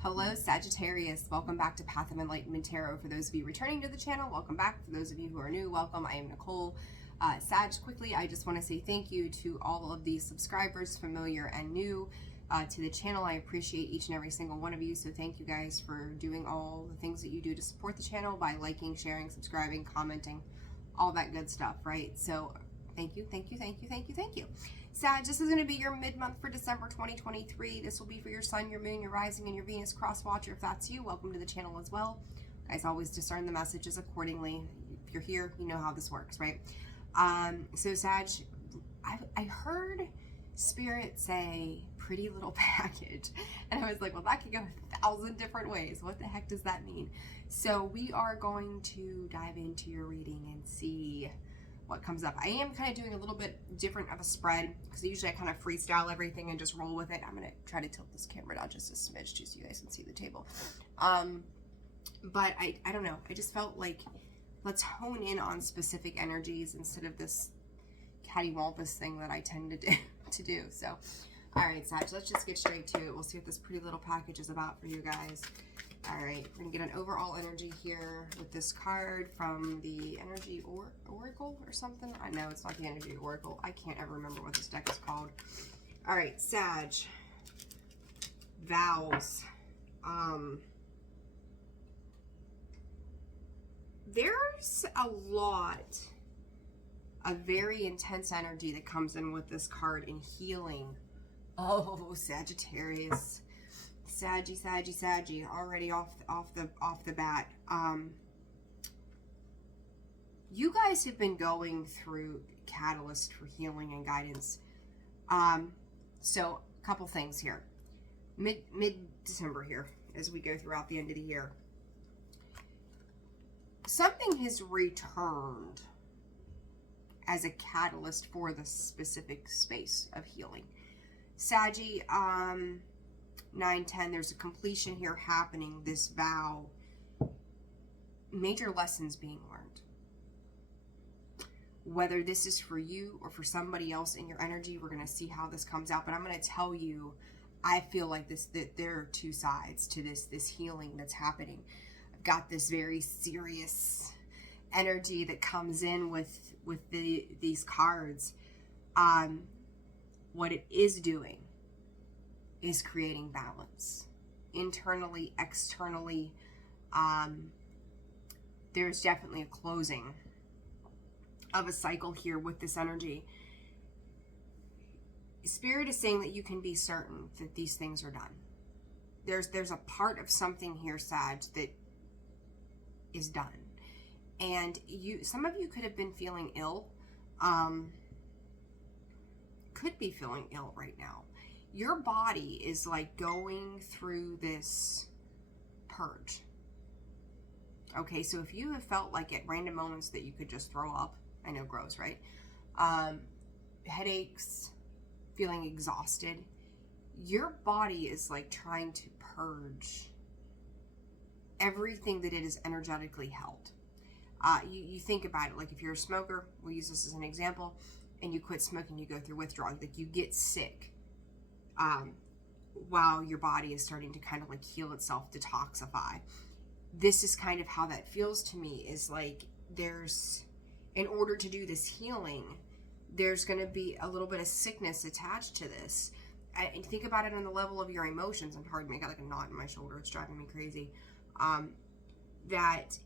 Hello, Sagittarius. Welcome back to Path of Enlightenment Tarot. For those of you returning to the channel, welcome back. For those of you who are new, welcome. I am Nicole. Sag, quickly, I just want to say thank you to all of the subscribers, familiar and new, to the channel. I appreciate each and every single one of you. So thank you guys for doing all the things that you do to support the channel by liking, sharing, subscribing, commenting, all that good stuff, right? So thank you, thank you, thank you, thank you, thank you. Sag, this is going to be your mid-month for December 2023. This will be for your sun, your moon, your rising, and your Venus cross-watcher. If that's you, welcome to the channel as well. Guys, always discern the messages accordingly. If you're here, you know how this works, right? So Sag, I heard Spirit say pretty little package. And I was like, well, that could go 1,000 different ways. What the heck does that mean? So we are going to dive into your reading and see what comes up. I am kind of doing a little bit different of a spread because usually I kind of freestyle everything and just roll with it. I'm going to try to tilt this camera down just a smidge too so you guys can see the table. But I don't know. I just felt like let's hone in on specific energies instead of this cattywampus thing that I tend to do. So, all right, Sag, let's just get straight to it. We'll see what this pretty little package is about for you guys. All right, we're gonna get an overall energy here with this card from the Energy Oracle or something. I know it's not the Energy Oracle. I can't ever remember what this deck is called. All right, Sag. Vows. There's a lot of very intense energy that comes in with this card in healing. Oh, Sagittarius. Saggy, already off the bat. You guys have been going through catalyst for healing and guidance. So a couple things here. Mid-December here, as we go throughout the end of the year. Something has returned as a catalyst for the specific space of healing. Saggy, 9-10, there's a completion here happening, this vow, major lessons being learned. Whether this is for you or for somebody else in your energy, we're going to see how this comes out, but I'm going to tell you, I feel like that there are two sides to this healing that's happening. I've got this very serious energy that comes in with these cards. What it is doing is creating balance internally, externally. There's definitely a closing of a cycle here with this energy. Spirit is saying that you can be certain that these things are done. There's a part of something here, Sag, that is done. And some of you could have been feeling ill, could be feeling ill right now. Your body is like going through this purge. Okay, so if you have felt like at random moments that you could just throw up, I know, gross, right? Headaches, feeling exhausted, your body is like trying to purge everything that it is energetically held. You think about it, like if you're a smoker, we'll use this as an example, and you quit smoking, you go through withdrawal, like you get sick while your body is starting to kind of like heal itself, detoxify. This is kind of how that feels to me, is like in order to do this healing, there's going to be a little bit of sickness attached to this. And think about it on the level of your emotions. I'm hard to make out like a knot in my shoulder. It's driving me crazy. That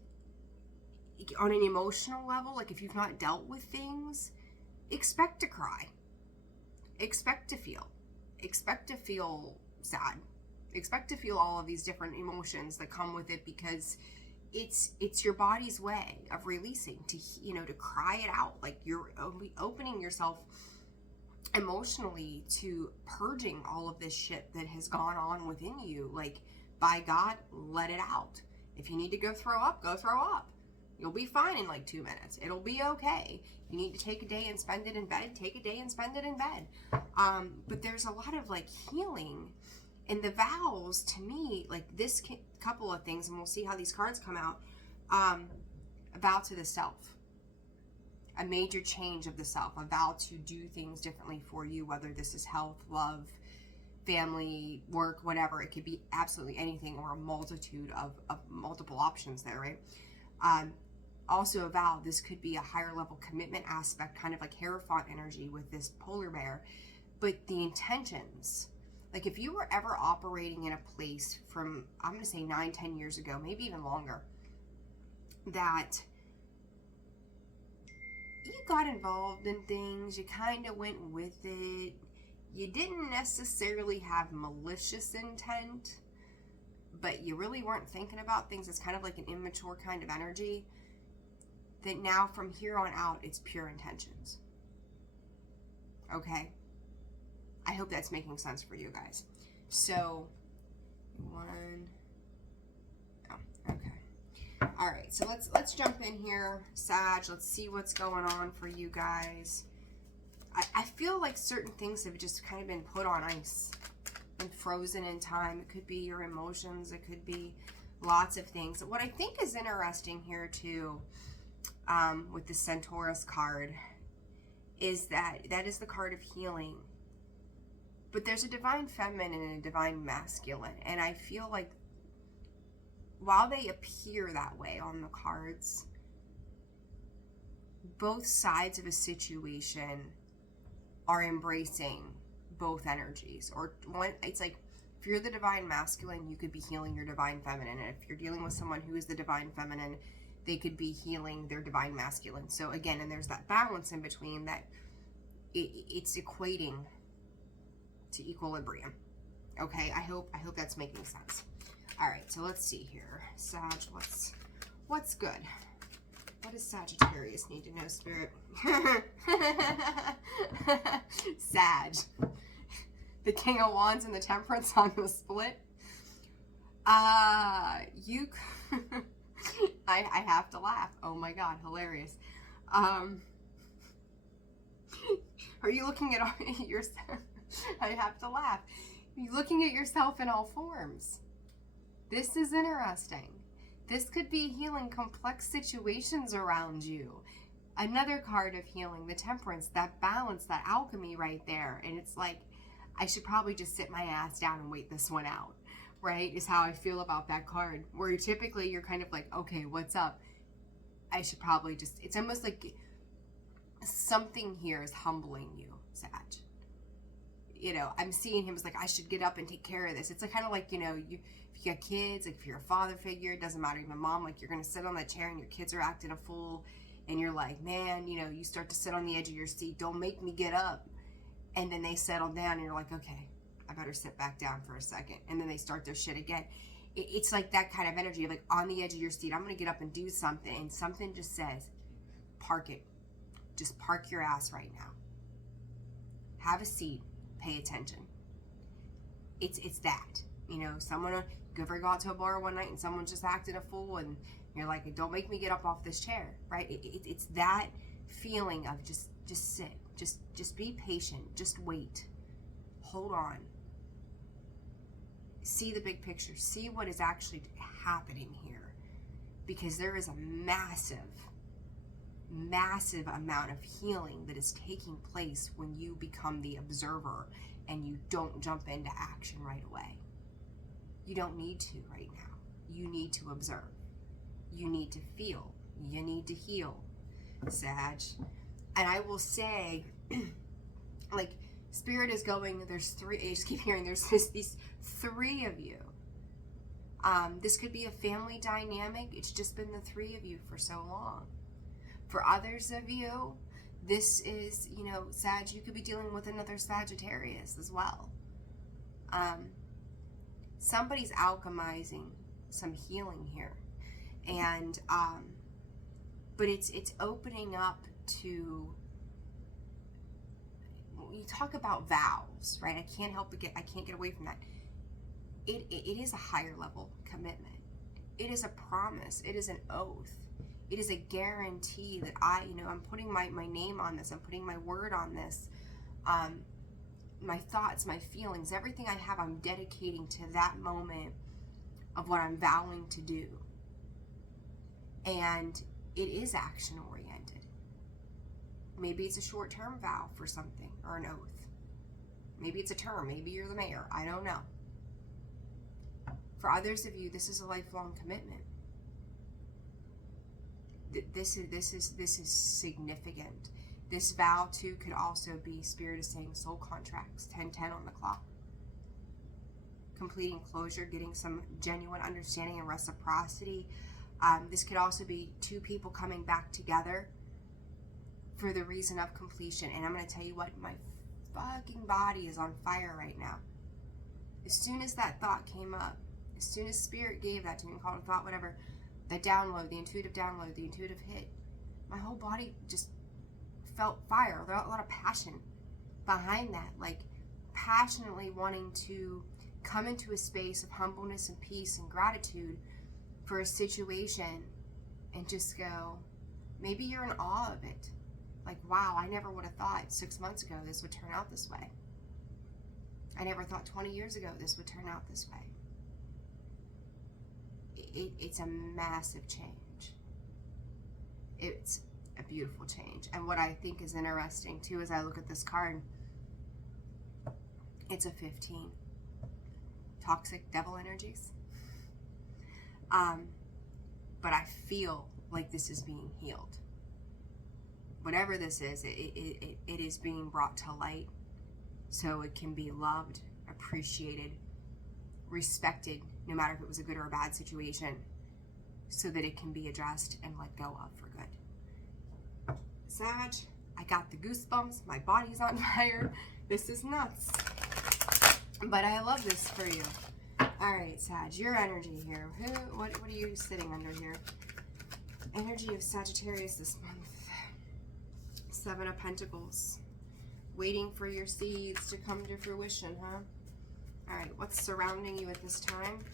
on an emotional level, like if you've not dealt with things, expect to cry, expect to feel sad, expect to feel all of these different emotions that come with it, because it's your body's way of releasing, to cry it out. Like you're opening yourself emotionally to purging all of this shit that has gone on within you. Like, by God, let it out. If you need to go throw up, go throw up. You'll be fine in like 2 minutes. It'll be okay. If you need to take a day and spend it in bed, take a day and spend it in bed. But there's a lot of like healing. And the vows, to me, like this couple of things, and we'll see how these cards come out, a vow to the self. A major change of the self. A vow to do things differently for you, whether this is health, love, family, work, whatever. It could be absolutely anything, or a multitude of multiple options there, right? Also a vow, this could be a higher level commitment aspect, kind of like Hierophant energy with this polar bear. But the intentions, like if you were ever operating in a place from, I'm going to say 9-10 years ago, maybe even longer, that you got involved in things, you kind of went with it, you didn't necessarily have malicious intent, but you really weren't thinking about things. It's kind of like an immature kind of energy, that now from here on out, it's pure intentions. Okay? I hope that's making sense for you guys. So, okay. All right, so let's jump in here, Sag. Let's see what's going on for you guys. I feel like certain things have just kind of been put on ice and frozen in time. It could be your emotions. It could be lots of things. What I think is interesting here too, with the Centaurus card, is that is the card of healing. But there's a divine feminine and a divine masculine. And I feel like while they appear that way on the cards, both sides of a situation are embracing both energies. Or one, it's like, if you're the divine masculine, you could be healing your divine feminine. And if you're dealing with someone who is the divine feminine, they could be healing their divine masculine. So again, and there's that balance in between, that it's equating to equilibrium. Okay, I hope that's making sense. All right, so let's see here. Sag, what's good? What does Sagittarius need to know, Spirit? Sag. The King of Wands and the Temperance on the split. I have to laugh. Oh my God, hilarious. Are you looking at yourself? I have to laugh. You're looking at yourself in all forms. This is interesting. This could be healing complex situations around you. Another card of healing, the Temperance, that balance, that alchemy right there. And it's like, I should probably just sit my ass down and wait this one out, right? Is how I feel about that card. Where typically you're kind of like, okay, what's up? I should probably just, it's almost like something here is humbling you, Sag. You know, I'm seeing him as like, I should get up and take care of this. It's like kind of like, you know, if you got kids, like if you're a father figure, it doesn't matter, even mom, like you're going to sit on that chair and your kids are acting a fool. And you're like, man, you know, you start to sit on the edge of your seat. Don't make me get up. And then they settle down and you're like, okay, I better sit back down for a second. And then they start their shit again. It's like that kind of energy, like on the edge of your seat. I'm going to get up and do something. And something just says, park it. Just park your ass right now. Have a seat. Pay attention. It's that, you know, someone, you ever go out to a bar one night and someone's just acting a fool and you're like, don't make me get up off this chair, right? It's that feeling of just sit, just be patient, just wait, hold on, see the big picture, see what is actually happening here, because there is a massive amount of healing that is taking place when you become the observer and you don't jump into action right away. You don't need to right now. You need to observe. You need to feel. You need to heal, Sag. And I will say, like, Spirit is going, there's three, I just keep hearing there's these three of you. This could be a family dynamic. It's just been the three of you for so long. For others of you, this is, you know, Sag, you could be dealing with another Sagittarius as well. Somebody's alchemizing some healing here. And, but it's opening up to, you talk about vows, right? I can't get away from that. It is a higher level commitment. It is a promise. It is an oath. It is a guarantee that I'm putting my name on this. I'm putting my word on this. My thoughts, my feelings, everything I have, I'm dedicating to that moment of what I'm vowing to do. And it is action oriented. Maybe it's a short-term vow for something or an oath. Maybe it's a term. Maybe you're the mayor. I don't know. For others of you, this is a lifelong commitment. This is significant. This vow too could also be, Spirit is saying, soul contracts, 10:10 on the clock. Completing closure, getting some genuine understanding and reciprocity. This could also be two people coming back together for the reason of completion. And I'm going to tell you what, my fucking body is on fire right now. As soon as that thought came up, as soon as Spirit gave that to me, call it a thought, whatever, the download, the intuitive hit, my whole body just felt fire. There was a lot of passion behind that, like passionately wanting to come into a space of humbleness and peace and gratitude for a situation and just go, maybe you're in awe of it. Like, wow, I never would have thought 6 months ago this would turn out this way. I never thought 20 years ago this would turn out this way. It's a massive change. It's a beautiful change. And what I think is interesting too, as I look at this card, it's a 15. Toxic devil energies. But I feel like this is being healed. Whatever this is, it is being brought to light so it can be loved, appreciated, respected, no matter if it was a good or a bad situation, so that it can be addressed and let go of for good. Sag, I got the goosebumps. My body's on fire. This is nuts. But I love this for you. All right, Sag, your energy here. What are you sitting under here? Energy of Sagittarius this month. 7 of Pentacles. Waiting for your seeds to come to fruition, huh? All right, what's surrounding you at this time?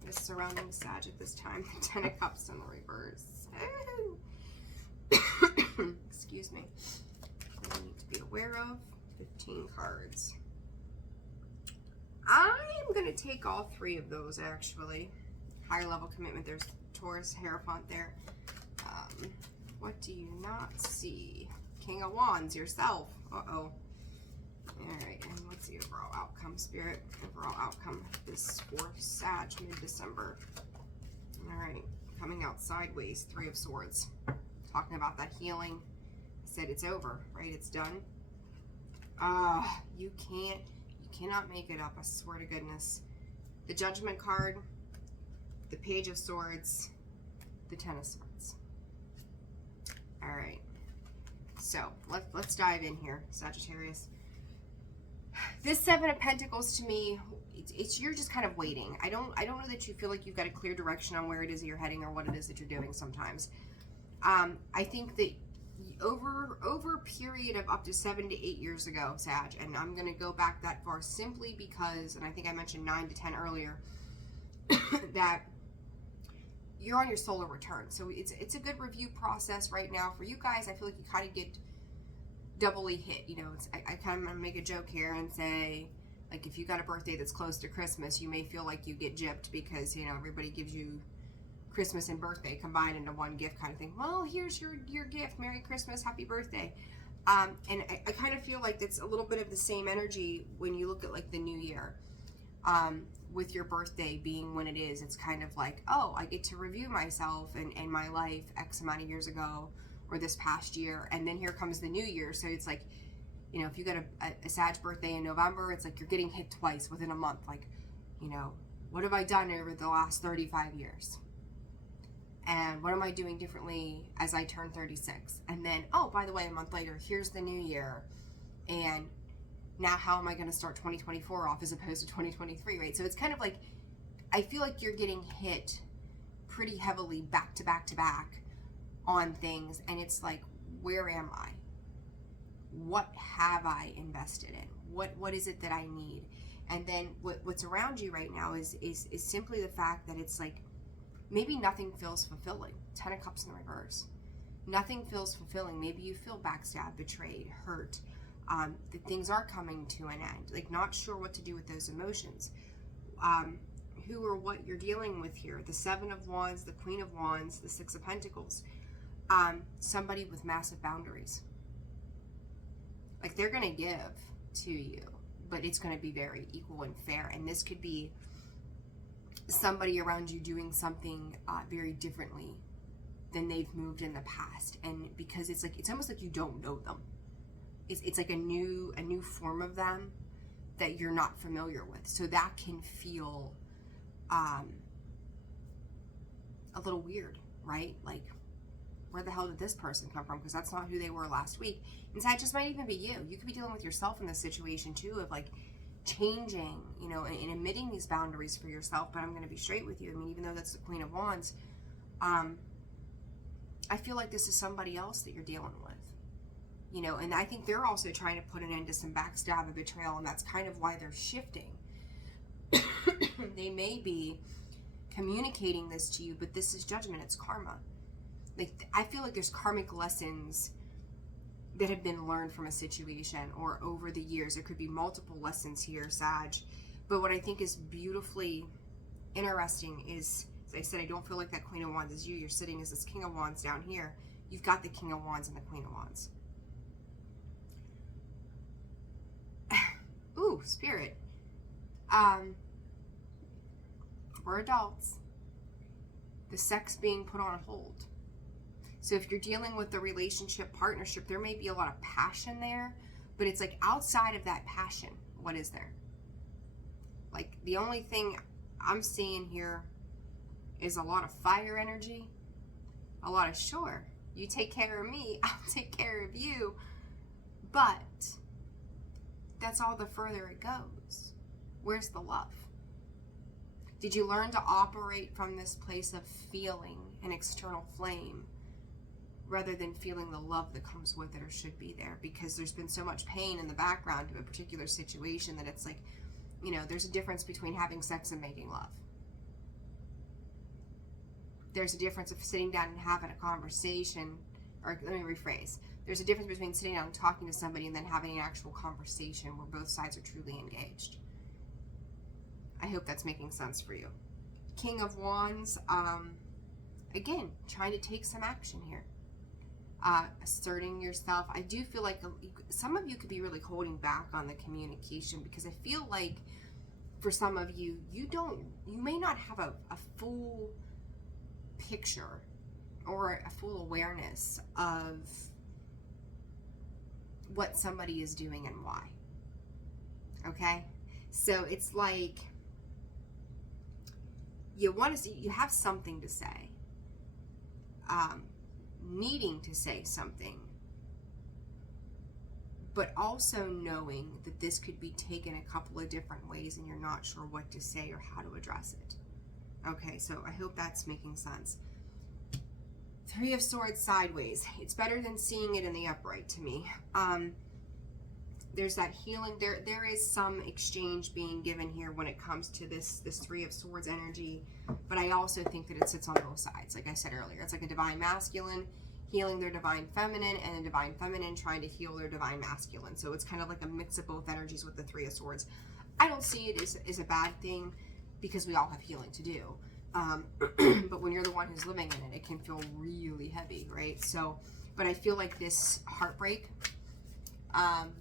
What is surrounding Sag at this time? The 10 of Cups in the reverse. Excuse me. What do I need to be aware of? 15 cards. I'm going to take all 3 of those, actually. Higher level commitment. There's Taurus, Hierophant there. What do you not see? King of Wands, yourself. Uh-oh. Alright, and what's the overall outcome, Spirit? Overall outcome this for Sag, mid-December. Alright, coming out sideways, 3 of Swords. Talking about that healing. I said it's over, right? It's done. You cannot make it up, I swear to goodness. The Judgment card, the Page of Swords, the 10 of Swords. Alright, so let's dive in here, Sagittarius. This 7 of Pentacles to me, it's you're just kind of waiting. I don't know that you feel like you've got a clear direction on where it is that you're heading or what it is that you're doing sometimes. I think that over a period of up to 7 to 8 years ago, Sag, and I'm going to go back that far simply because, and I think I mentioned 9 to 10 earlier, that you're on your solar return. So it's a good review process right now for you guys. I feel like you kind of get doubly hit. You know, I kind of make a joke here and say, like, if you got a birthday that's close to Christmas, you may feel like you get gypped because, you know, everybody gives you Christmas and birthday combined into one gift kind of thing. Well, here's your gift. Merry Christmas, happy birthday. And I kind of feel like it's a little bit of the same energy when you look at like the new year. With your birthday being when it is, it's kind of like, oh, I get to review myself and my life X amount of years ago or this past year, and then here comes the new year. So it's like, you know, if you got a Sag birthday in November, it's like you're getting hit twice within a month. Like, you know, what have I done over the last 35 years? And what am I doing differently as I turn 36? And then, oh, by the way, a month later, here's the new year. And now how am I going to start 2024 off as opposed to 2023, right? So it's kind of like, I feel like you're getting hit pretty heavily back to back to back on things. And it's like, where am I? What have I invested in? What is it that I need? And then what's around you right now is simply the fact that it's like, maybe nothing feels fulfilling. 10 of Cups in the reverse. Nothing feels fulfilling. Maybe you feel backstabbed, betrayed, hurt. That things are coming to an end. Like, not sure what to do with those emotions. Who or what you're dealing with here. The 7 of Wands, the Queen of Wands, the 6 of Pentacles. Somebody with massive boundaries. Like, they're going to give to you, but it's going to be very equal and fair. And this could be somebody around you doing something very differently than they've moved in the past. And because it's almost like you don't know them. It's like a new form of them that you're not familiar with. So that can feel a little weird, right? Like, where the hell did this person come from? Because that's not who they were last week. And so that just might even be you. You could be dealing with yourself in this situation too, of like changing, you know, and admitting these boundaries for yourself. But I'm going to be straight with you. I mean, even though that's the Queen of Wands, I feel like this is somebody else that you're dealing with, you know, and I think they're also trying to put an end to some backstab and betrayal, and that's kind of why they're shifting. They may be communicating this to you, but this is judgment. It's karma. Like, I feel like there's karmic lessons that have been learned from a situation or over the years. There could be multiple lessons here, Sag. But what I think is beautifully interesting is, as I said, I don't feel like that Queen of Wands is you. You're sitting as this King of Wands down here. You've got the King of Wands and the Queen of Wands. Ooh, Spirit. We're adults. The sex being put on hold. So if you're dealing with the relationship, partnership, there may be a lot of passion there, but it's like outside of that passion, what is there? Like, the only thing I'm seeing here is a lot of fire energy, a lot of, sure, you take care of me, I'll take care of you, but that's all the further it goes. Where's the love? Did you learn to operate from this place of feeling an external flame rather than feeling the love that comes with it or should be there? Because there's been so much pain in the background of a particular situation that it's like, you know, there's a difference between having sex and making love. There's a difference of sitting down and having a conversation, or let me rephrase. There's a difference between sitting down and talking to somebody and then having an actual conversation where both sides are truly engaged. I hope that's making sense for you. King of Wands, again, trying to take some action here. Asserting yourself. I do feel like some of you could be really holding back on the communication, because I feel like for some of you, you may not have a full picture or a full awareness of what somebody is doing and why. Okay? So it's like you want to see, you have something to say, needing to say something, but also knowing that this could be taken a couple of different ways and you're not sure what to say or how to address it. Okay, so I hope that's making sense. Three of Swords sideways. It's better than seeing it in the upright to me. There's that healing. There is some exchange being given here when it comes to this Three of Swords energy, but I also think that it sits on both sides. Like I said earlier, it's like a divine masculine healing their divine feminine, and a divine feminine trying to heal their divine masculine. So it's kind of like a mix of both energies with the Three of Swords. I don't see it as a bad thing, because we all have healing to do. But when you're the one who's living in it, it can feel really heavy, right? So, but I feel like this heartbreak,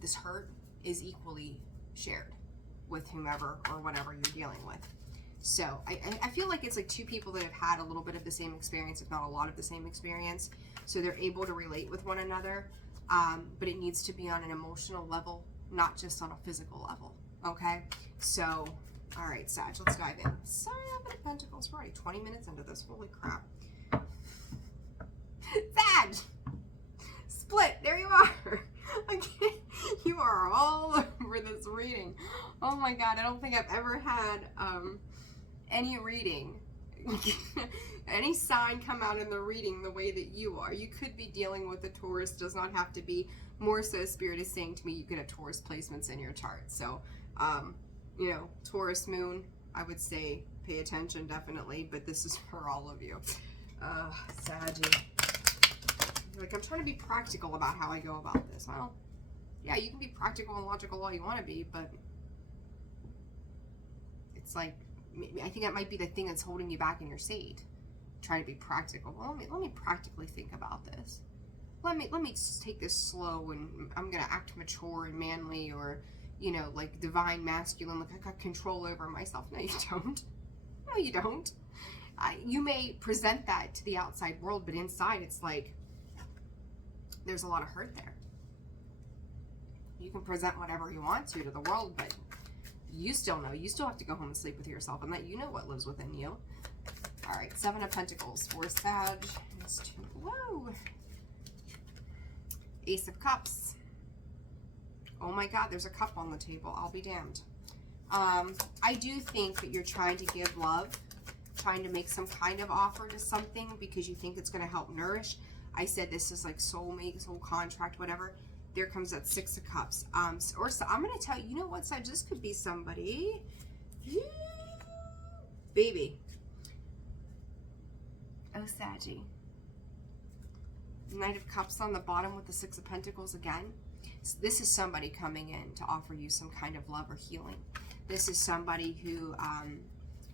this hurt is equally shared with whomever or whatever you're dealing with. So I feel like it's like two people that have had a little bit of the same experience, if not a lot of the same experience. So they're able to relate with one another, but it needs to be on an emotional level, not just on a physical level, okay? So, all right, Sag, let's dive in. Seven of Pentacles, we're already 20 minutes into this, holy crap. Sag! Split, there you are. Okay, you are all over this reading. Oh my God, I don't think I've ever had any reading, any sign come out in the reading the way that you are. You could be dealing with a Taurus, does not have to be. More so, Spirit is saying to me you could have Taurus placements in your chart. So, you know, Taurus moon, I would say pay attention definitely, but this is for all of you. Saggy. Like, I'm trying to be practical about how I go about this. Well, yeah, you can be practical and logical all you want to be, but it's like, I think that might be the thing that's holding you back in your state. Trying to be practical. Well, let me practically think about this. Let me just take this slow, and I'm gonna act mature and manly, or you know, like divine masculine, like I got control over myself. No, you don't. No, you don't. You may present that to the outside world, but inside it's like there's a lot of hurt there. You can present whatever you want to the world, but you still know. You still have to go home and sleep with yourself and let you know what lives within you. All right, Seven of Pentacles for Sag. It's two. Whoa. Ace of Cups. Oh my God, there's a cup on the table. I'll be damned. I do think that you're trying to give love, trying to make some kind of offer to something because you think it's going to help nourish. I said this is like soulmate, soul contract, whatever. There comes that Six of Cups. Or so I'm going to tell you, you know what, Sag, this could be somebody. Baby. Oh, Saggy. Knight of Cups on the bottom with the Six of Pentacles again. So this is somebody coming in to offer you some kind of love or healing. This is somebody who,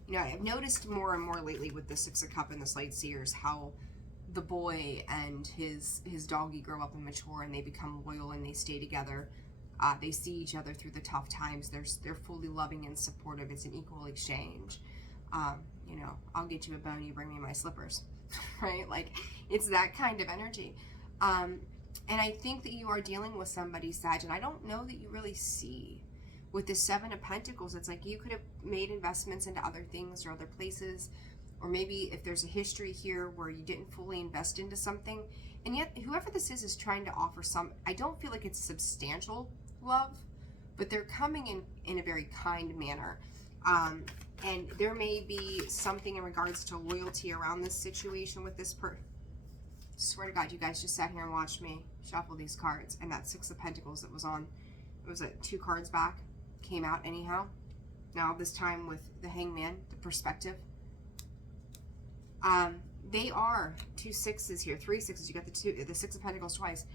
you know, I've noticed more and more lately with the Six of Cups and the Slight Seers how the boy and his doggy grow up and mature and they become loyal and they stay together. They see each other through the tough times. They're fully loving and supportive. It's an equal exchange. You know, I'll get you a bone, you bring me my slippers, right? Like, it's that kind of energy. And I think that you are dealing with somebody, Sag, and I don't know that you really see. With the Seven of Pentacles, it's like you could have made investments into other things or other places, or maybe if there's a history here where you didn't fully invest into something, and yet whoever this is trying to offer some, I don't feel like it's substantial love, but they're coming in a very kind manner. And there may be something in regards to loyalty around this situation with this person. Swear to God, you guys just sat here and watched me shuffle these cards, and that Six of Pentacles that was on, it was like 2 cards back, came out anyhow. Now this time with the Hangman, the perspective. They are 2 sixes here, 3 sixes. You got the Six of Pentacles twice.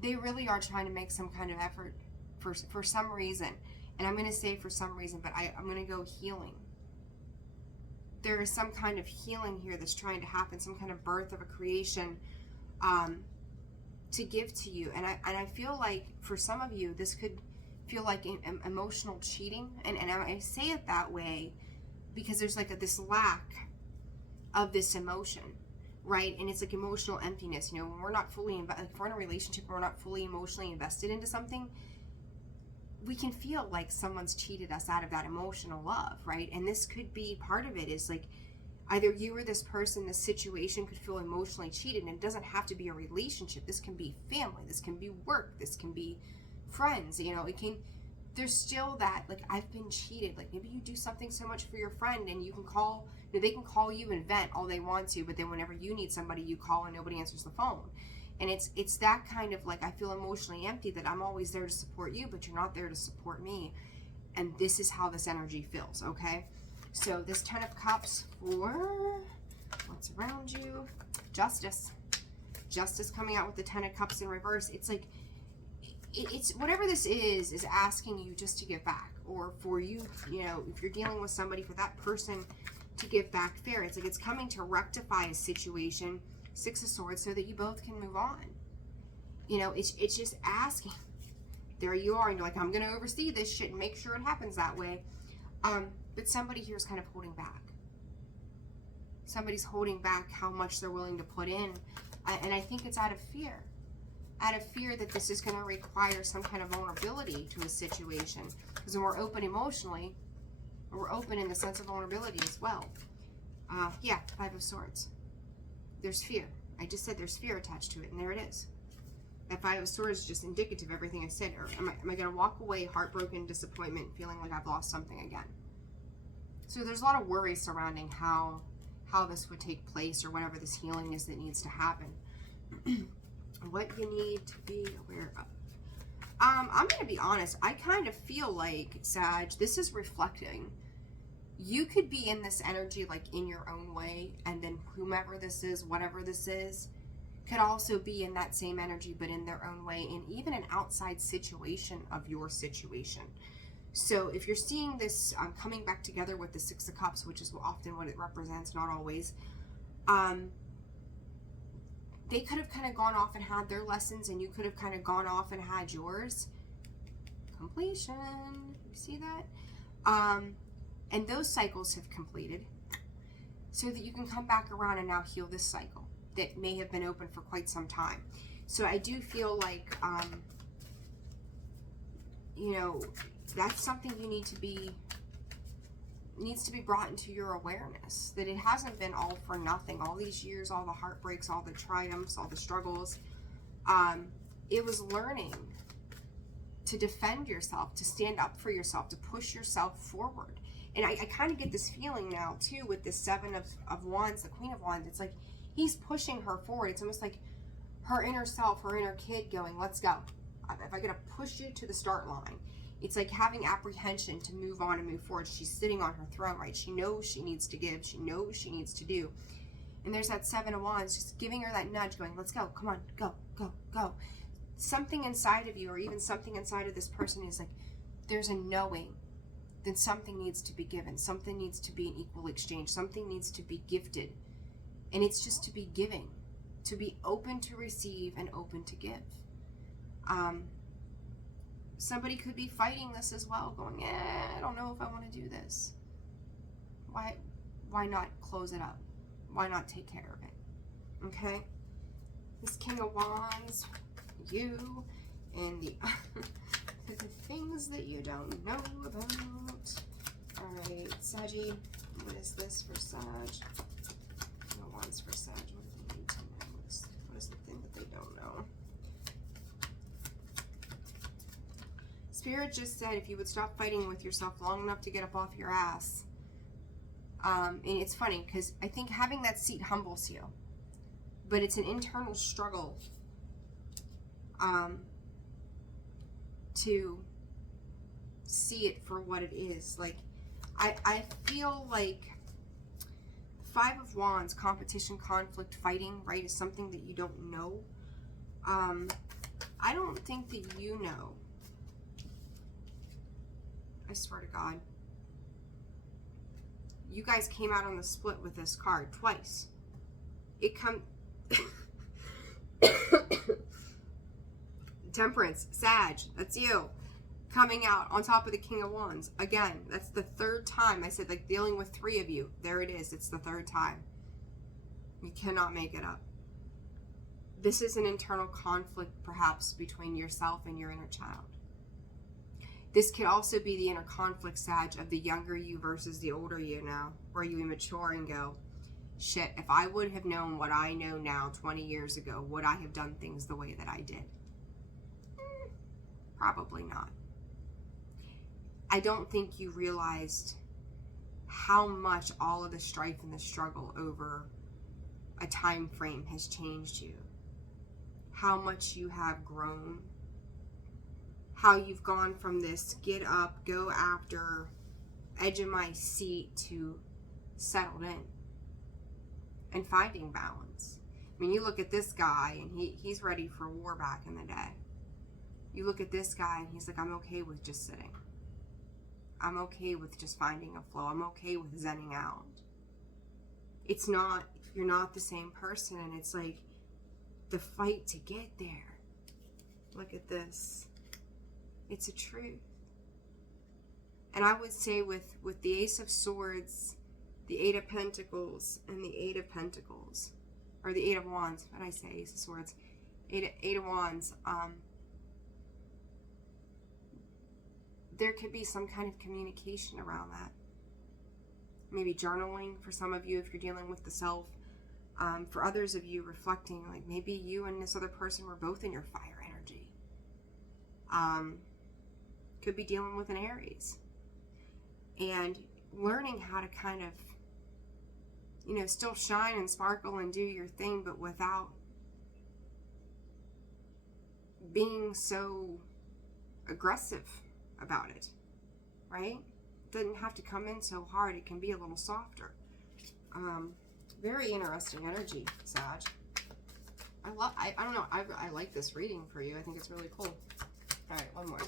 They really are trying to make some kind of effort for some reason. And I'm going to say for some reason, but I'm going to go healing. There is some kind of healing here that's trying to happen, some kind of birth of a creation to give to you. And I feel like for some of you, this could feel like emotional cheating. And I say it that way because there's like this lack of this emotion, right? And it's like emotional emptiness. You know, when we're not fully invested, if we're in a relationship and we're not fully emotionally invested into something, we can feel like someone's cheated us out of that emotional love, right? And this could be part of it, is like either you or this person, this situation could feel emotionally cheated, and it doesn't have to be a relationship. This can be family, this can be work, this can be friends, you know, it can, there's still that, like, I've been cheated. Like, maybe you do something so much for your friend and you can call, you know, they can call you and vent all they want to, but then whenever you need somebody, you call and nobody answers the phone. And it's that kind of like, I feel emotionally empty, that I'm always there to support you, but you're not there to support me. And this is how this energy feels, okay? So this 10 of Cups for what's around you. Justice. Justice coming out with the 10 of Cups in reverse. It's like, it's whatever this is asking you just to give back. Or for you, you know, if you're dealing with somebody, for that person to give back fair. It's like it's coming to rectify a situation, 6 of Swords, so that you both can move on. You know, it's just asking. There you are, and you're like, I'm going to oversee this shit and make sure it happens that way. But somebody here is kind of holding back. Somebody's holding back how much they're willing to put in. And I think it's out of fear. Out of fear that this is going to require some kind of vulnerability to a situation. Because when we're open emotionally, we're open in the sense of vulnerability as well. Yeah, 5 of Swords. There's fear. I just said there's fear attached to it, and there it is. That 5 of Swords is just indicative of everything I said. Or am I going to walk away heartbroken, disappointment, feeling like I've lost something again? So there's a lot of worry surrounding how this would take place, or whatever this healing is that needs to happen. What you need to be aware of. I'm going to be honest. I kind of feel like, Sag, this is reflecting. You could be in this energy like in your own way, and then whomever this is, whatever this is, could also be in that same energy, but in their own way, in even an outside situation of your situation. So if you're seeing this coming back together with the 6 of Cups, which is often what it represents, not always, they could have kind of gone off and had their lessons, and you could have kind of gone off and had yours. completion. You see that? And those cycles have completed so that you can come back around and now heal this cycle that may have been open for quite some time. So I do feel like, you know, that's something you needs to be brought into your awareness, that it hasn't been all for nothing. All these years, all the heartbreaks, all the triumphs, all the struggles. It was learning to defend yourself, to stand up for yourself, to push yourself forward. And I kind of get this feeling now too with the Seven of Wands, the Queen of Wands. It's like he's pushing her forward. It's almost like her inner self, her inner kid going, let's go. If I gotta push you to the start line. It's like having apprehension to move on and move forward. She's sitting on her throne, right? She knows she needs to give. She knows she needs to do. And there's that Seven of Wands just giving her that nudge going, let's go. Come on, go, go, go. Something inside of you, or even something inside of this person, is like, there's a knowing that something needs to be given. Something needs to be an equal exchange. Something needs to be gifted. And it's just to be giving, to be open to receive and open to give. Somebody could be fighting this as well, going, I don't know if I want to do this. Why not close it up? Why not take care of it? Okay? This King of Wands, you, and the things that you don't know about. Alright, Saggy, what is this for Sag? King of Wands for Sag. What do they need to know? What is the thing that they don't know? Spirit just said if you would stop fighting with yourself long enough to get up off your ass. And it's funny because I think having that seat humbles you, but it's an internal struggle to see it for what it is. Like, I feel like Five of Wands, competition, conflict, fighting, right, is something that you don't know. I don't think that you know. I swear to God. You guys came out on the split with this card twice. It Temperance, Sag, that's you. Coming out on top of the King of Wands. Again, that's the third time. I said, like, dealing with three of you. There it is. It's the third time. You cannot make it up. This is an internal conflict, perhaps, between yourself and your inner child. This could also be the inner conflict, Sag, of the younger you versus the older you now, where you mature and go, shit, if I would have known what I know now 20 years ago, would I have done things the way that I did? Probably not. I don't think you realized how much all of the strife and the struggle over a time frame has changed you. How much you have grown. How you've gone from this get up, go after, edge of my seat to settled in and finding balance. I mean, you look at this guy and he's ready for war back in the day. You look at this guy and he's like, I'm okay with just sitting. I'm okay with just finding a flow. I'm okay with zenning out. It's not, you're not the same person, and it's like the fight to get there. Look at this. It's a truth. And I would say with the Ace of Swords, the Eight of Pentacles, and the Eight of Pentacles, or the Eight of Wands, what did I say? Ace of Swords. Eight of Wands. There could be some kind of communication around that. Maybe journaling for some of you if you're dealing with the self. For others of you, reflecting, like maybe you and this other person were both in your fire energy. Could be dealing with an Aries. And learning how to kind of, you know, still shine and sparkle and do your thing, but without being so aggressive about it, right? Doesn't have to come in so hard. It can be a little softer. Very interesting energy, Sag. I don't know. I like this reading for you. I think it's really cool. All right, one more.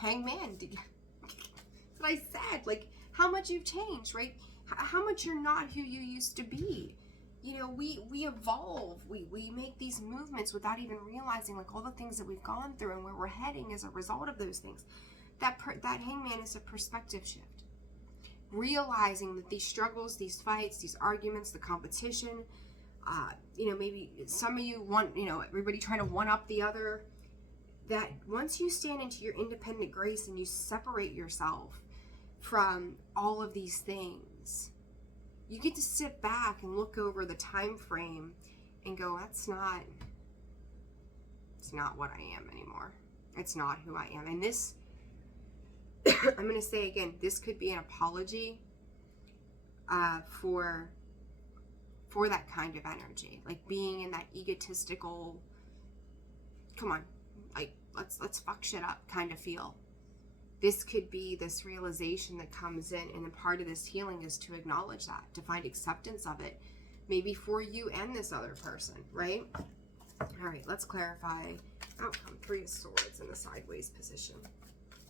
Hangman. That's what I said. Like, how much you've changed, right? How much you're not who you used to be. you know, we evolve, we make these movements without even realizing like all the things that we've gone through and where we're heading as a result of those things. That Hangman is a perspective shift. Realizing that these struggles, these fights, these arguments, the competition, you know, maybe some of you want, you know, everybody trying to one up the other, that once you stand into your independent grace and you separate yourself from all of these things, you get to sit back and look over the time frame and go, it's not what I am anymore. It's not who I am. And this, I'm going to say again, this could be an apology for that kind of energy, like being in that egotistical, come on, like let's fuck shit up kind of feel. This could be this realization that comes in, and a part of this healing is to acknowledge that, to find acceptance of it, maybe for you and this other person, right? All right, let's clarify outcome. 3 of Swords in the sideways position.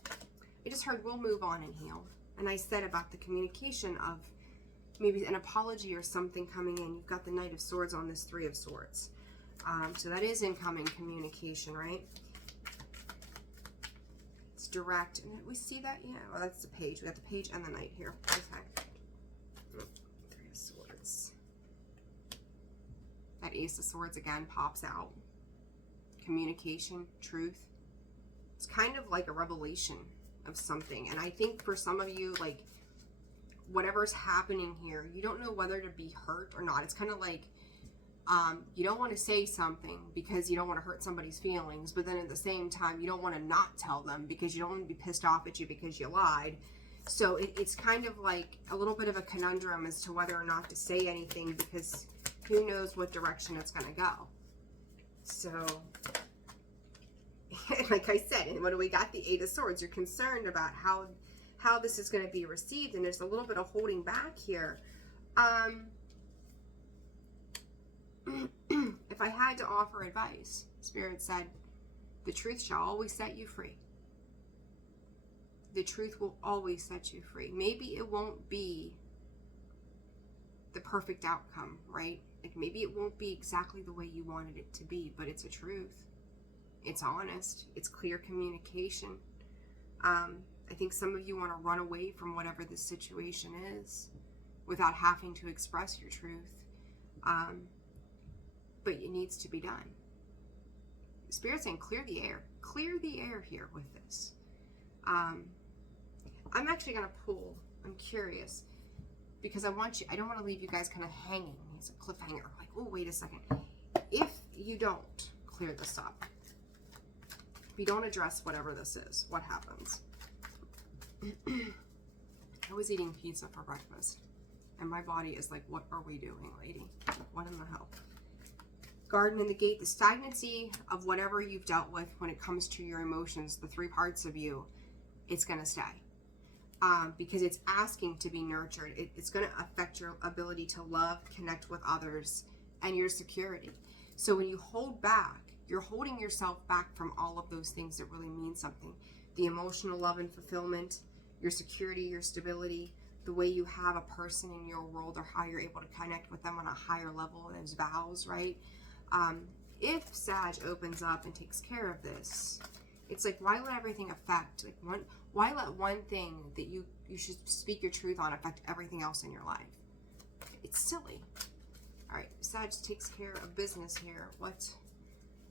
I just heard we'll move on and heal. And I said about the communication of maybe an apology or something coming in. You've got the Knight of Swords on this 3 of Swords. So that is incoming communication, right? It's direct. And we see that? Yeah, well, that's the page. We got the page and the Knight here. Okay. 3 of Swords. That Ace of Swords again pops out. Communication, truth. It's kind of like a revelation of something. And I think for some of you, like, whatever's happening here, you don't know whether to be hurt or not. It's kind of like you don't want to say something because you don't want to hurt somebody's feelings, but then at the same time you don't want to not tell them because you don't want to be pissed off at you because you lied. So it's kind of like a little bit of a conundrum as to whether or not to say anything, because who knows what direction it's going to go. So like I said, and when we got the 8 of Swords, you're concerned about how this is going to be received, and there's a little bit of holding back here. If I had to offer advice, Spirit said, the truth shall always set you free. The truth will always set you free. Maybe it won't be the perfect outcome, right? Like maybe it won't be exactly the way you wanted it to be, but it's a truth. It's honest. It's clear communication. I think some of you want to run away from whatever the situation is without having to express your truth. But it needs to be done. Spirit's saying clear the air. Clear the air here with this. I'm actually going to pull. I'm curious. Because I don't want to leave you guys kind of hanging. It's a cliffhanger. Like, oh, wait a second. If you don't clear this up, if you don't address whatever this is, what happens? I was eating pizza for breakfast, and my body is like, what are we doing, lady? What in the hell? Garden in the gate, the stagnancy of whatever you've dealt with when it comes to your emotions, the 3 parts of you, it's going to stay. Because it's asking to be nurtured. It's going to affect your ability to love, connect with others, and your security. So when you hold back, you're holding yourself back from all of those things that really mean something. The emotional love and fulfillment, your security, your stability, the way you have a person in your world, or how you're able to connect with them on a higher level, those vows, right? If Sag opens up and takes care of this, it's like, why let everything affect, like why let one thing that you should speak your truth on affect everything else in your life? It's silly. All right, Sag takes care of business here. What's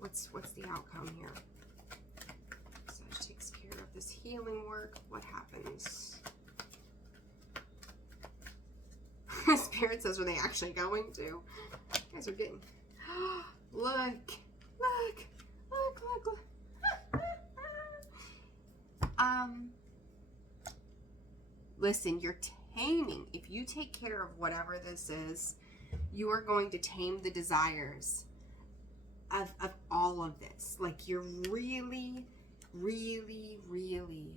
the outcome here? Sag takes care of this healing work. What happens? Spirit says, are they actually going to? You guys are getting... Look. Listen, you're taming. If you take care of whatever this is, you are going to tame the desires of all of this. Like, you're really, really, really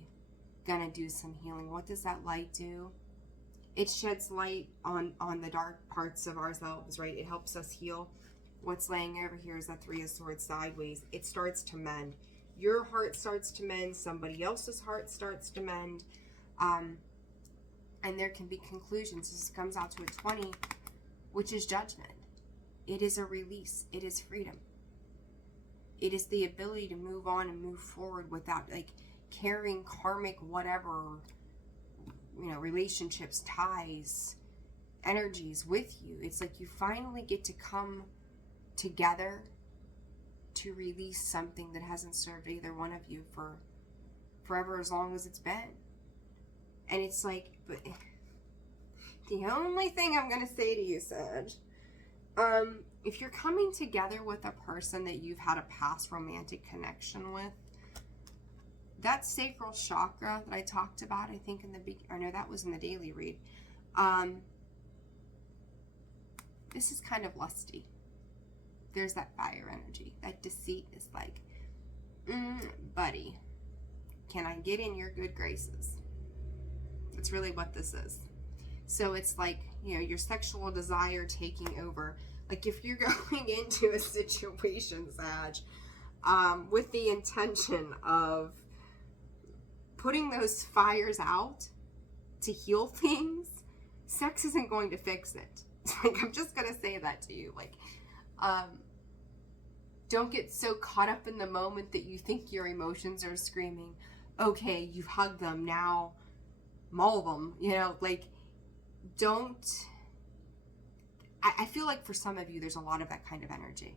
gonna do some healing. What does that light do? It sheds light on the dark parts of ourselves, right? It helps us heal. What's laying over here is that 3 of Swords sideways. It starts to mend. Your heart starts to mend. Somebody else's heart starts to mend. And there can be conclusions. This comes out to a 20, which is judgment. it is a release. It is freedom. It is the ability to move on and move forward without like carrying karmic whatever, relationships, ties, energies with you. It's like you finally get to come together to release something that hasn't served either one of you for forever, as long as it's been. And it's like, but the only thing I'm going to say to you, Sag, if you're coming together with a person that you've had a past romantic connection with, that sacral chakra that I talked about, I think in the that was in the daily read. This is kind of lusty. There's that fire energy. That deceit is like, buddy, can I get in your good graces? That's really what this is. So it's like, your sexual desire taking over. Like if you're going into a situation, Sag, with the intention of putting those fires out to heal things, sex isn't going to fix it. Like, I'm just going to say that to you. Like, don't get so caught up in the moment that you think your emotions are screaming, okay, you've hugged them, now maul them, like, don't. I feel like for some of you, there's a lot of that kind of energy.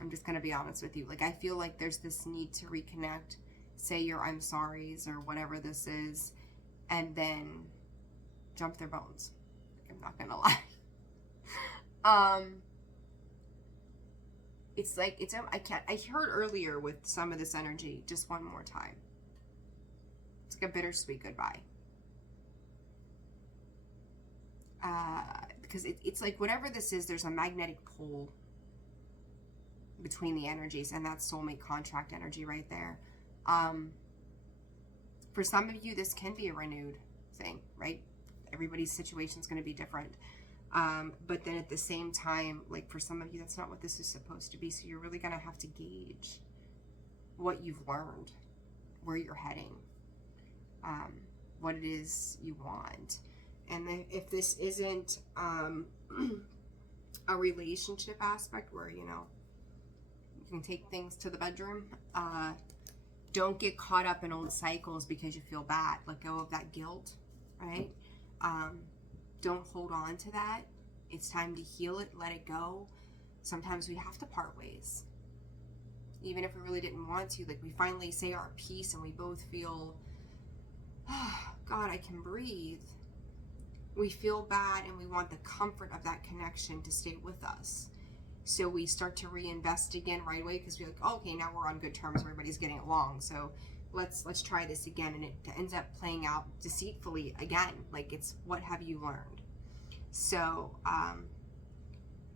I'm just going to be honest with you. Like, I feel like there's this need to reconnect, say your I'm sorries or whatever this is, and then jump their bones. I'm not going to lie. It's like, I heard earlier with some of this energy, just one more time. It's like a bittersweet goodbye. Because it's like whatever this is, there's a magnetic pull between the energies, and that's soulmate contract energy right there. For some of you, this can be a renewed thing, right? Everybody's situation is going to be different. But then at the same time, like for some of you, that's not what this is supposed to be. So you're really going to have to gauge what you've learned, where you're heading, what it is you want. And then if this isn't a relationship aspect where, you can take things to the bedroom, don't get caught up in old cycles because you feel bad. Let go of that guilt, right? Don't hold on to that. It's time to heal it, let it go. Sometimes we have to part ways. Even if we really didn't want to, like we finally say our piece and we both feel, oh, God, I can breathe. We feel bad and we want the comfort of that connection to stay with us. So we start to reinvest again right away because we're like, oh, okay, now we're on good terms, everybody's getting along. So let's try this again. And it ends up playing out deceitfully again. Like it's, what have you learned? So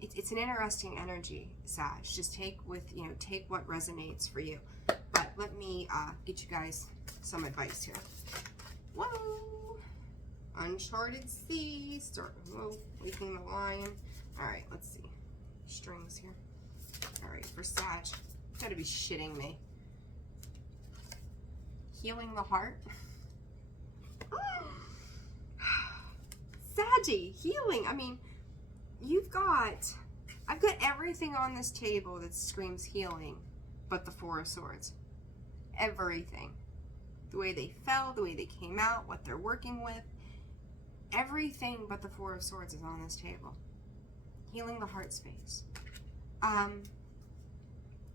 it's an interesting energy, Sag. Just take what resonates for you. But let me get you guys some advice here. Whoa! Uncharted seas. Leaking the line. All right, let's see. Strings here. All right, for Sag. You gotta be shitting me. Healing the heart. Saggy, healing. I mean, I've got everything on this table that screams healing, but the Four of Swords. Everything. The way they fell, the way they came out, what they're working with. Everything but the Four of Swords is on this table. Healing the heart space.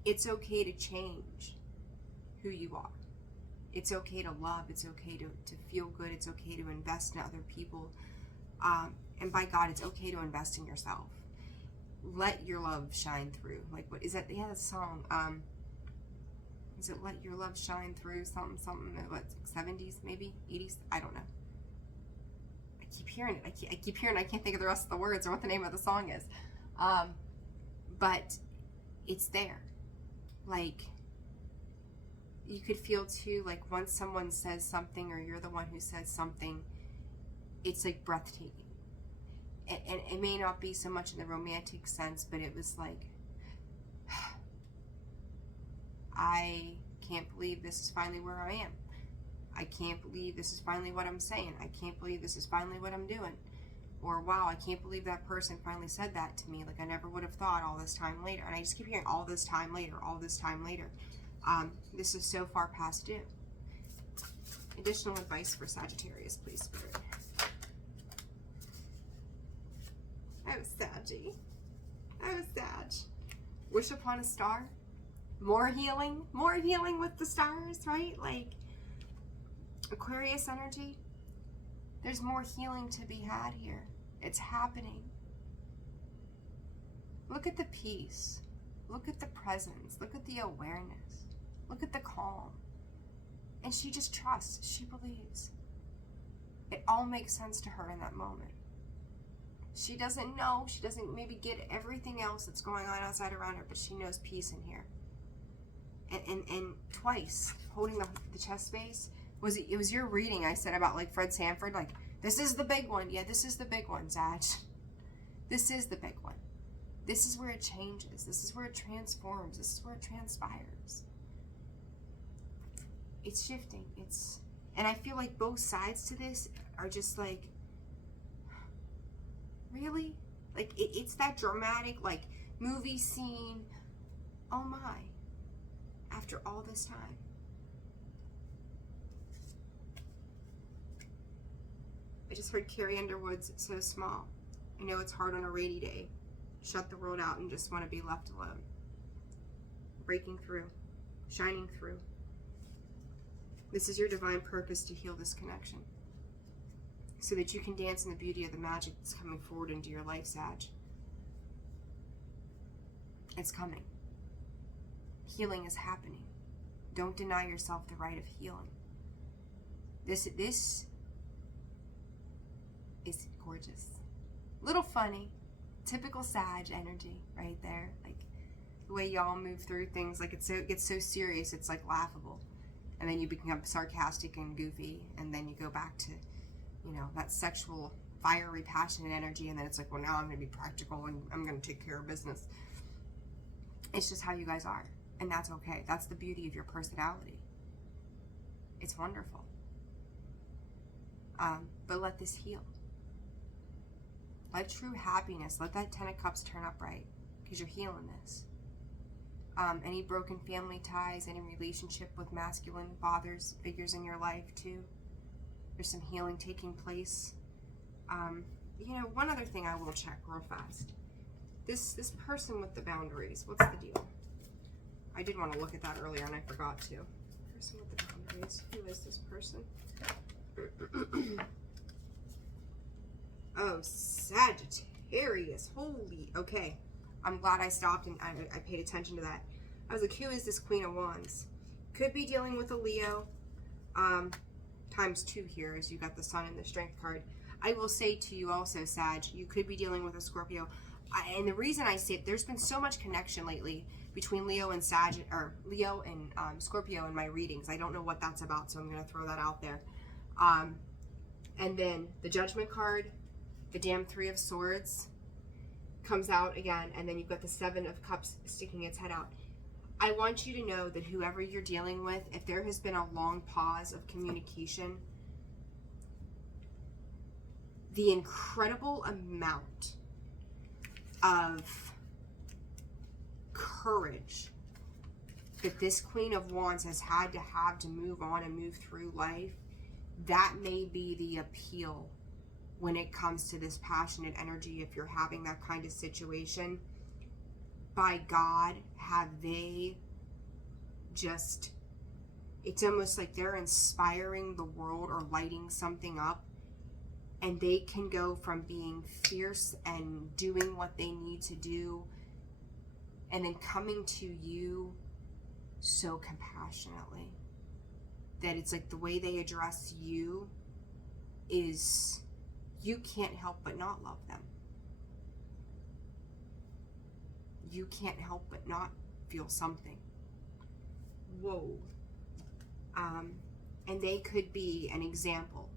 It's okay to change who you are. It's okay to love. It's okay to feel good. It's okay to invest in other people. And by God, it's okay to invest in yourself. Let your love shine through. Like, what is that? They had a song. Is it Let Your Love Shine Through? Something, what, 70s, maybe? 80s? I don't know. I keep hearing it. I keep hearing it. I can't think of the rest of the words or what the name of the song is. But it's there. Like, you could feel too, like once someone says something or you're the one who says something, it's like breathtaking. And it may not be so much in the romantic sense, but it was like, I can't believe this is finally where I am. I can't believe this is finally what I'm saying. I can't believe this is finally what I'm doing. Or, wow, I can't believe that person finally said that to me. Like, I never would have thought all this time later. And I just keep hearing all this time later, all this time later. This is so far past due. Additional advice for Sagittarius, please, Spirit. Oh, Saggy. Oh, Sag. Wish upon a star. More healing with the stars, right? Like Aquarius energy. There's more healing to be had here. It's happening. Look at the peace. Look at the presence. Look at the awareness. Look at the calm. And she just trusts. She believes. It all makes sense to her in that moment. She doesn't know. She doesn't maybe get everything else that's going on outside around her, but she knows peace in here. And twice, holding the chest space, it was your reading I said about like Fred Sanford, like, this is the big one. Yeah, this is the big one, Sag. This is the big one. This is where it changes. This is where it transforms. This is where it transpires. It's shifting. And I feel like both sides to this are just like, really? Like, it's that dramatic, like, movie scene. Oh my. After all this time. I just heard Carrie Underwood's So Small. I know it's hard on a rainy day. Shut the world out and just want to be left alone. Breaking through. Shining through. This is your divine purpose to heal this connection. So that you can dance in the beauty of the magic that's coming forward into your life, Sag. It's coming. Healing is happening. Don't deny yourself the right of healing. This is gorgeous. Little funny. Typical Sag energy right there. Like the way y'all move through things, like it gets so serious, it's like laughable. And then you become sarcastic and goofy, and then you go back to, you know, that sexual, fiery, passionate energy, and then it's like, well, now I'm going to be practical and I'm going to take care of business. It's just how you guys are, and that's okay. That's the beauty of your personality. It's wonderful. But let this heal. Let true happiness, let that 10 of Cups turn upright, because you're healing this. Any broken family ties, any relationship with masculine fathers, figures in your life too. There's some healing taking place. You know, one other thing I will check real fast. This person with the boundaries, what's the deal? I did want to look at that earlier and I forgot to. Person with the boundaries, who is this person? Oh, Sagittarius, holy, okay. I'm glad I stopped and I paid attention to that. I was like, who is this Queen of Wands? Could be dealing with a Leo. ×2 here, as you got the Sun and the Strength card. I will say to you also, Sag, you could be dealing with a Scorpio. And the reason I say it, there's been so much connection lately between Leo and Leo and Scorpio in my readings. I don't know what that's about, so I'm going to throw that out there. And then the Judgment card, the damn 3 of Swords comes out again, and then you've got the 7 of Cups sticking its head out. I want you to know that whoever you're dealing with, if there has been a long pause of communication, the incredible amount of courage that this Queen of Wands has had to have to move on and move through life, that may be the appeal when it comes to this passionate energy. If you're having that kind of situation, by God, have they just, it's almost like they're inspiring the world or lighting something up, and they can go from being fierce and doing what they need to do and then coming to you so compassionately that it's like the way they address you is, you can't help but not love them. You can't help but not feel something. Whoa. And they could be an example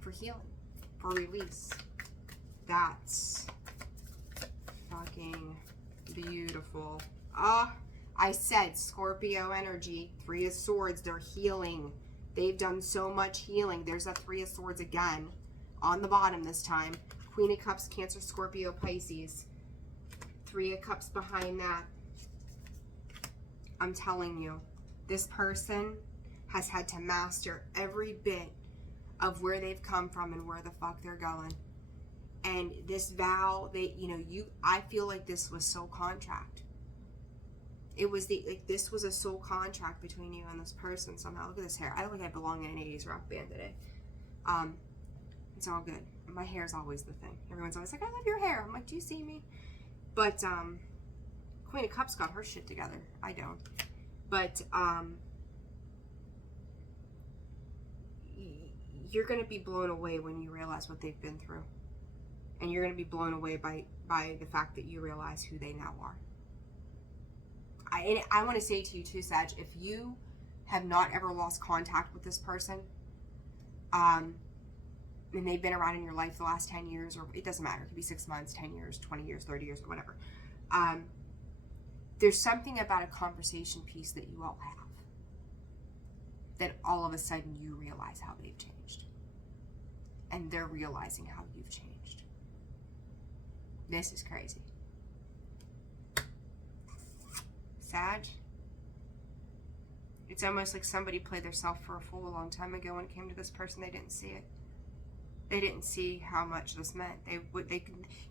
for healing, for release. That's fucking beautiful. I said Scorpio energy, 3 of Swords, they're healing. They've done so much healing. There's that 3 of Swords again. on the bottom this time. Queen of Cups, Cancer, Scorpio, Pisces. 3 of Cups behind that. I'm telling you, this person has had to master every bit of where they've come from and where the fuck they're going. And this vow, I feel like this was soul contract. It was this was a soul contract between you and this person somehow. Look at this hair. I look like I belong in an 80s rock band today. It's all good. My hair is always the thing. Everyone's always like, I love your hair. I'm like, do you see me? But, Queen of Cups got her shit together. I don't. But, you're going to be blown away when you realize what they've been through. And you're going to be blown away by the fact that you realize who they now are. I want to say to you too, Sag, if you have not ever lost contact with this person, and they've been around in your life the last 10 years, or it doesn't matter, it could be 6 months, 10 years, 20 years, 30 years, or whatever. There's something about a conversation piece that you all have that all of a sudden you realize how they've changed. And they're realizing how you've changed. This is crazy. Sag, it's almost like somebody played themselves for a fool a long time ago when it came to this person. They didn't see it. They didn't see how much this meant. They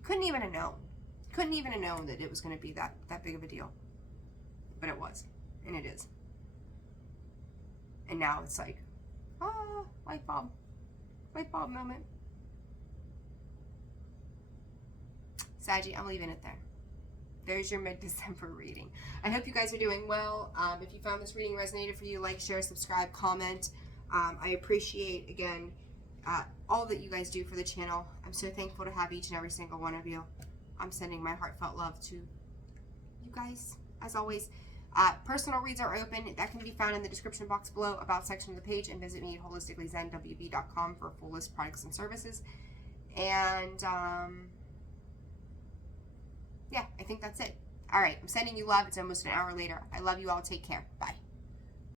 couldn't even have known. Couldn't even have known that it was going to be that big of a deal. But it was. And it is. And now it's like, light bulb. Light bulb moment. Saggy, I'm leaving it there. There's your mid-December reading. I hope you guys are doing well. If you found this reading resonated for you, like, share, subscribe, comment. I appreciate, again, all that you guys do for the channel. I'm so thankful to have each and every single one of you. I'm sending my heartfelt love to you guys, as always. Personal reads are open. That can be found in the description box below, about section of the page, and visit me at holisticallyzenwb.com for a full list of products and services. And, yeah, I think that's it. All right, I'm sending you love. It's almost an hour later. I love you all. Take care. Bye.